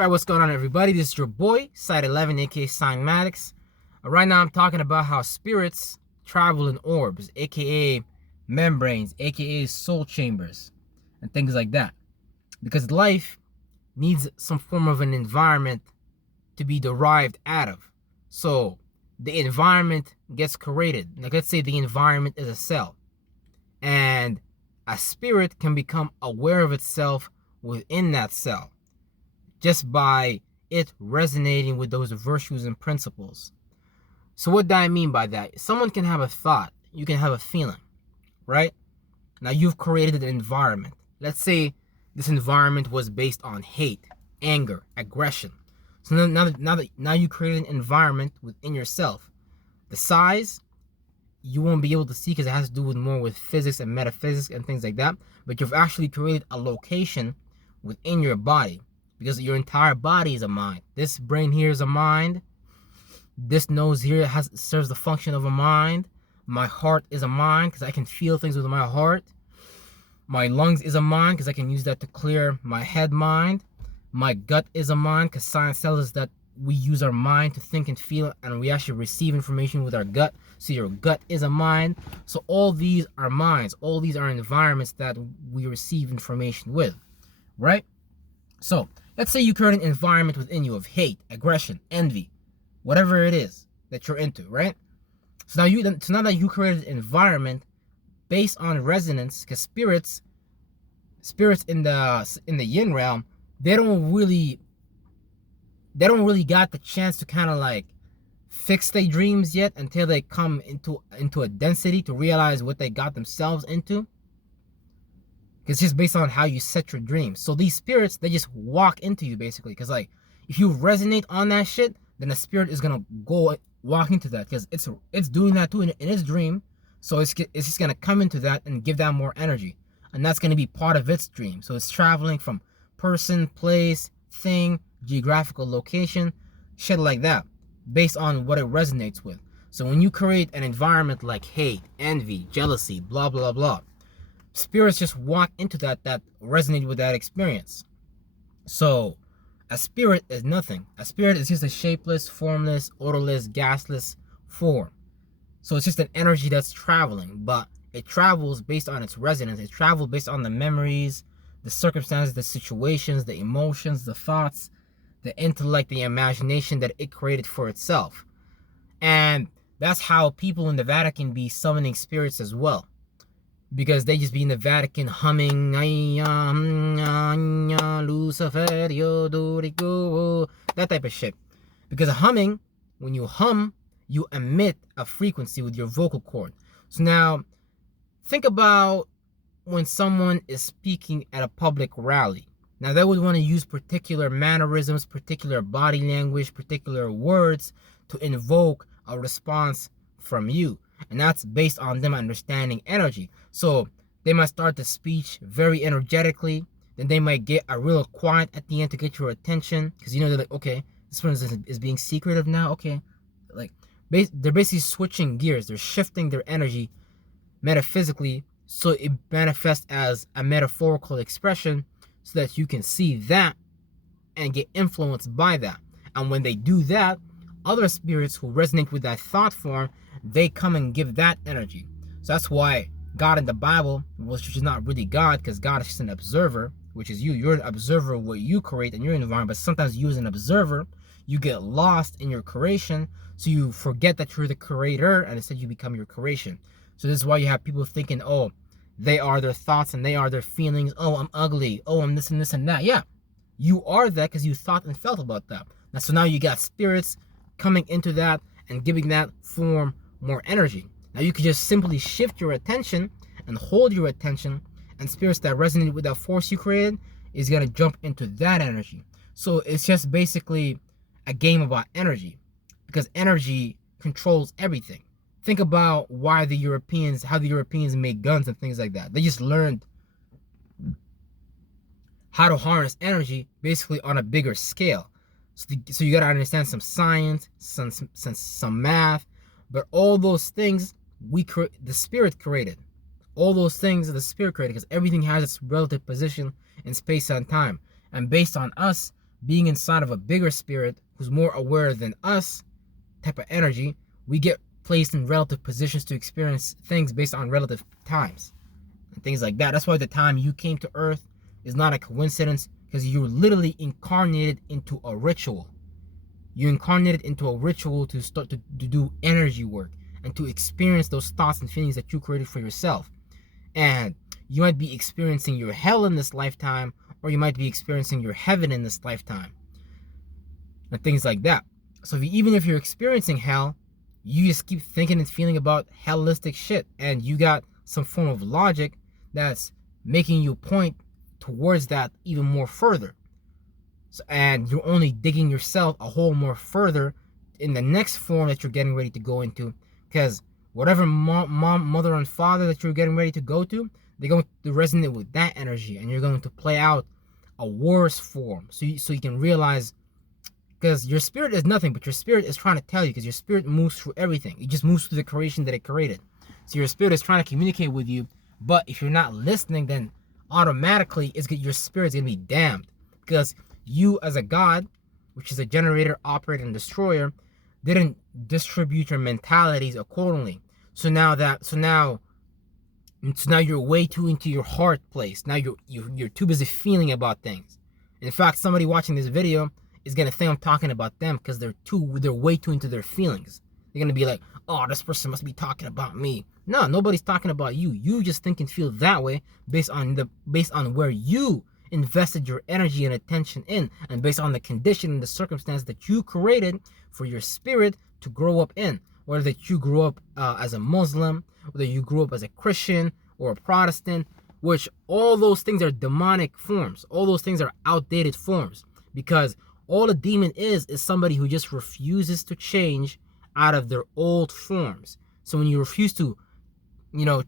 Alright, what's going on, everybody? This is your boy, Side 11, aka Signmatics. Right now, I'm talking about how spirits travel in orbs, aka membranes, aka soul chambers, and things like that. Because life needs some form of an environment to be derived out of. So, the environment gets created. Like, let's say the environment is a cell, and a spirit can become aware of itself within that cell, just by it resonating with those virtues and principles. So what do I mean by that? Someone can have a thought, you can have a feeling, right? Now you've created an environment. Let's say this environment was based on hate, anger, aggression. So now you created an environment within yourself. The size, you won't be able to see because it has to do with more with physics and metaphysics and things like that. But you've actually created a location within your body, because your entire body is a mind. This brain here is a mind. This nose here serves the function of a mind. My heart is a mind because I can feel things with my heart. My lungs is a mind because I can use that to clear my head mind. My gut is a mind because science tells us that we use our mind to think and feel, and we actually receive information with our gut. So your gut is a mind. So all these are minds. All these are environments that we receive information with, right? So let's say you create an environment within you of hate, aggression, envy, whatever it is that you're into, right? So now that you created an environment based on resonance, because spirits in the yin realm, they don't really got the chance to kind of like fix their dreams yet until they come into a density to realize what they got themselves into. It's just based on how you set your dreams. So these spirits, they just walk into you basically. Because like, if you resonate on that shit, then the spirit is gonna go walk into that, because it's doing that too in its dream. So it's just gonna come into that and give that more energy, and that's gonna be part of its dream. So it's traveling from person, place, thing, geographical location, shit like that, based on what it resonates with. So when you create an environment like hate, envy, jealousy, blah blah blah, spirits just walk into that resonate with that experience. So a spirit is nothing. A spirit is just a shapeless, formless, odorless, gasless form. So it's just an energy that's traveling, but it travels based on its resonance. It travels based on the memories, the circumstances, the situations, the emotions, the thoughts, the intellect, the imagination that it created for itself. And that's how people in the Vatican be summoning spirits as well, because they just be in the Vatican humming Lucifer, that type of shit. Because humming, when you hum, you emit a frequency with your vocal cord. So now think about when someone is speaking at a public rally. Now they would want to use particular mannerisms, particular body language, particular words to invoke a response from you. And that's based on them understanding energy. So they might start the speech very energetically. Then they might get a real quiet at the end to get your attention. Because they're like, okay, this one is being secretive now. Okay. Like, they're basically switching gears. They're shifting their energy metaphysically, so it manifests as a metaphorical expression, so that you can see that and get influenced by that. And when they do that, other spirits who resonate with that thought form, they come and give that energy. So that's why God in the Bible, which is not really God, because God is just an observer, which is you. You're an observer of what you create in your environment. But sometimes you as an observer, you get lost in your creation, so you forget that you're the creator, and instead you become your creation. So this is why you have people thinking, oh, they are their thoughts and they are their feelings. Oh, I'm ugly. Oh, I'm this and this and that. Yeah, you are that because you thought and felt about that. So now you got spirits coming into that and giving that form more energy. Now you could just simply shift your attention and hold your attention, and spirits that resonate with that force you created is going to jump into that energy. So it's just basically a game about energy, because energy controls everything. Think about how the Europeans make guns and things like that. They just learned how to harness energy basically on a bigger scale. So you got to understand some science, some math, but all those things the spirit created. All those things the spirit created, because everything has its relative position in space and time. And based on us being inside of a bigger spirit who's more aware than us type of energy, we get placed in relative positions to experience things based on relative times and things like that. That's why the time you came to Earth is not a coincidence, because you were literally incarnated into a ritual. You incarnated into a ritual to start to do energy work and to experience those thoughts and feelings that you created for yourself. And you might be experiencing your hell in this lifetime, or you might be experiencing your heaven in this lifetime, and things like that. So even if you're experiencing hell, you just keep thinking and feeling about hellistic shit, and you got some form of logic that's making you point towards that even more further. So, and you're only digging yourself a hole more further in the next form that you're getting ready to go into, because whatever mother and father that you're getting ready to go to, they're going to resonate with that energy, and you're going to play out a worse form. So you can realize, because your spirit is nothing, but your spirit is trying to tell you, because your spirit moves through everything. It just moves through the creation that it created. So your spirit is trying to communicate with you, but if you're not listening, then automatically your spirit's going to be damned, because you as a god, which is a generator, operator, and destroyer, didn't distribute your mentalities accordingly. So now you're way too into your heart place. Now you're too busy feeling about things. In fact, somebody watching this video is gonna think I'm talking about them, because they're way too into their feelings. They're gonna be like, oh, this person must be talking about me. No, nobody's talking about you. You just think and feel that way based on where you invested your energy and attention in, and based on the condition and the circumstance that you created for your spirit to grow up in. Whether that you grew up as a Muslim, whether you grew up as a Christian or a Protestant, which all those things are demonic forms. All those things are outdated forms, because all a demon is somebody who just refuses to change out of their old forms. So when you refuse to,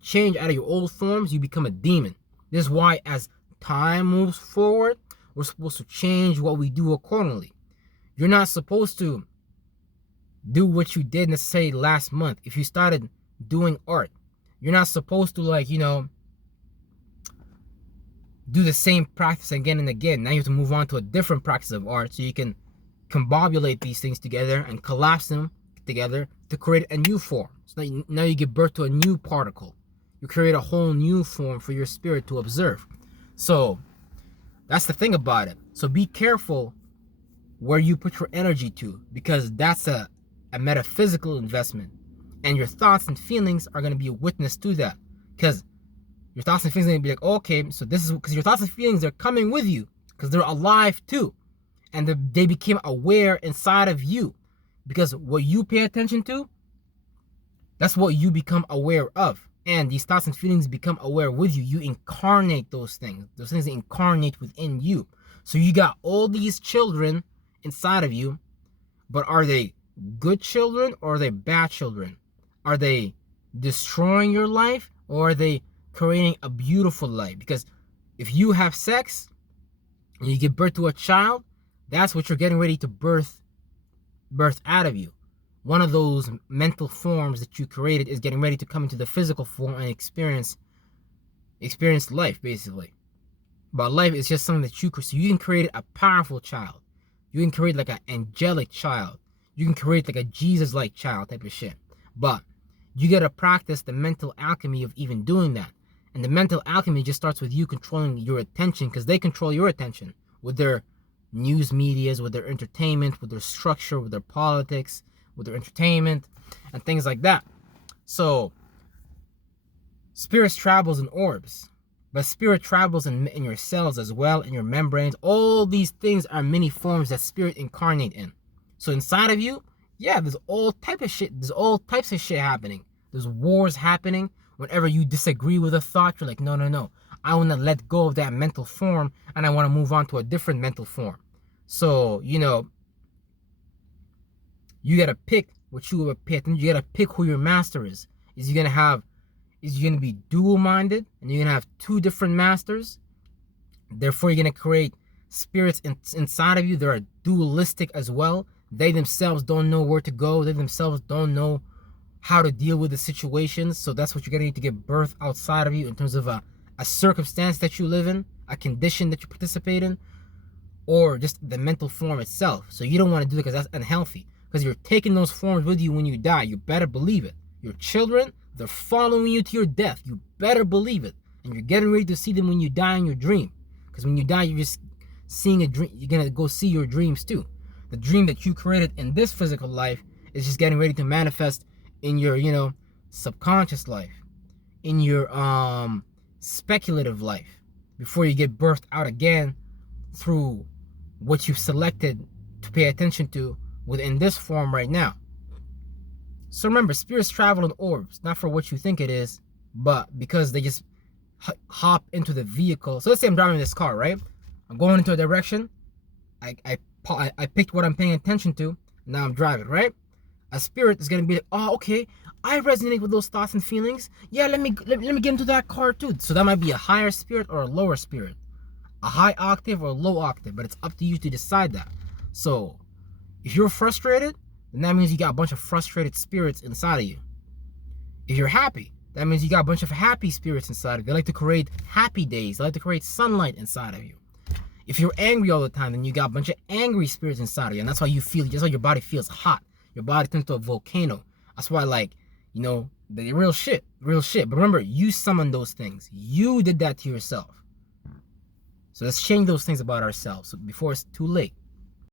change out of your old forms, you become a demon. This is why as time moves forward, we're supposed to change what we do accordingly. You're not supposed to do what you did, let's say, last month. If you started doing art, you're not supposed to do the same practice again and again. Now you have to move on to a different practice of art, so you can combobulate these things together and collapse them together to create a new form. So now you give birth to a new particle. You create a whole new form for your spirit to observe. So that's the thing about it. So be careful where you put your energy to, because that's a metaphysical investment, and your thoughts and feelings are going to be a witness to that. Because your thoughts and feelings are going to be like, okay, so this is because your thoughts and feelings are coming with you, because they're alive too, and they became aware inside of you, because what you pay attention to, that's what you become aware of. And these thoughts and feelings become aware with you. You incarnate those things. Those things incarnate within you. So you got all these children inside of you, but are they good children or are they bad children? Are they destroying your life, or are they creating a beautiful life? Because if you have sex and you give birth to a child, that's what you're getting ready to birth out of you. One of those mental forms that you created is getting ready to come into the physical form and experience life, basically. But life is just something that so you can create a powerful child. You can create like an angelic child. You can create like a Jesus-like child type of shit. But you gotta practice the mental alchemy of even doing that. And the mental alchemy just starts with you controlling your attention, because they control your attention with their news medias, with their entertainment, with their structure, with their politics, with their entertainment, and things like that. So spirits travels in orbs, but spirit travels in your cells as well, in your membranes. All these things are many forms that spirit incarnate in. So inside of you, yeah, there's all types of shit happening. There's wars happening. Whenever you disagree with a thought, you're like, no, I want to let go of that mental form, and I want to move on to a different mental form. So you gotta pick what you will pick, and you gotta pick who your master is. Is you gonna be dual-minded, and you're gonna have two different masters? Therefore, you're gonna create spirits inside of you that are dualistic as well. They themselves don't know where to go. They themselves don't know how to deal with the situations. So that's what you're gonna need to give birth outside of you, in terms of a circumstance that you live in, a condition that you participate in, or just the mental form itself. So you don't want to do it because that's unhealthy. Because you're taking those forms with you when you die. You better believe it. Your children, they're following you to your death. You better believe it. And you're getting ready to see them when you die in your dream. Because when you die, you're just seeing a dream. You're going to go see your dreams too. The dream that you created in this physical life is just getting ready to manifest in your, subconscious life. In your speculative life. Before you get birthed out again through what you've selected to pay attention to within this form right now. So remember, spirits travel in orbs, not for what you think it is, but because they just hop into the vehicle. So let's say I'm driving this car, right? I'm going into a direction. I picked what I'm paying attention to. Now I'm driving, right? A spirit is gonna be like, oh, okay, I resonate with those thoughts and feelings. Yeah, let me get into that car too. So that might be a higher spirit or a lower spirit, a high octave or a low octave, but it's up to you to decide that. So if you're frustrated, then that means you got a bunch of frustrated spirits inside of you. If you're happy, that means you got a bunch of happy spirits inside of you. They like to create happy days. They like to create sunlight inside of you. If you're angry all the time, then you got a bunch of angry spirits inside of you. And that's why you feel, that's why your body feels hot. Your body turns to a volcano. That's why, the real shit. But remember, you summoned those things. You did that to yourself. So let's change those things about ourselves before it's too late.